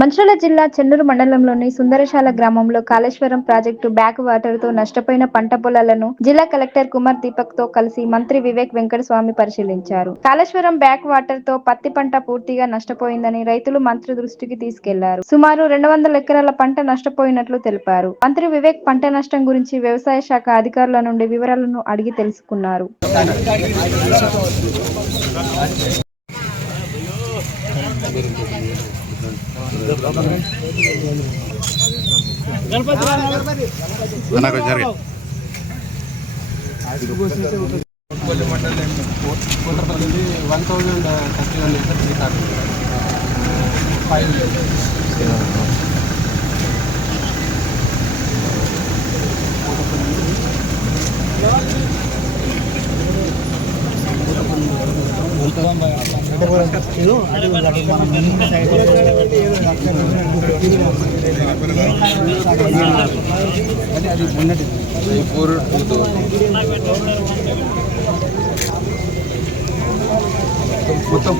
మంచిర్యాల జిల్లా చెన్నూరు మండలంలోని సుందరశాల గ్రామంలో కాళేశ్వరం ప్రాజెక్టు బ్యాక్ వాటర్ తో నష్టపోయిన పంట పొలాలను జిల్లా కలెక్టర్ కుమార్ దీపక్ తో కలిసి మంత్రి వివేక్ వెంకటస్వామి పరిశీలించారు. కాళేశ్వరం బ్యాక్ వాటర్ తో పత్తి పంట పూర్తిగా నష్టపోయిందని రైతులు మంత్రి దృష్టికి తీసుకెళ్లారు. సుమారు 200 ఎకరాల పంట నష్టపోయినట్లు తెలిపారు. మంత్రి వివేక్ పంట నష్టం గురించి వ్యవసాయ శాఖ అధికారుల నుండి వివరాలను అడిగి తెలుసుకున్నారు. మొత్తం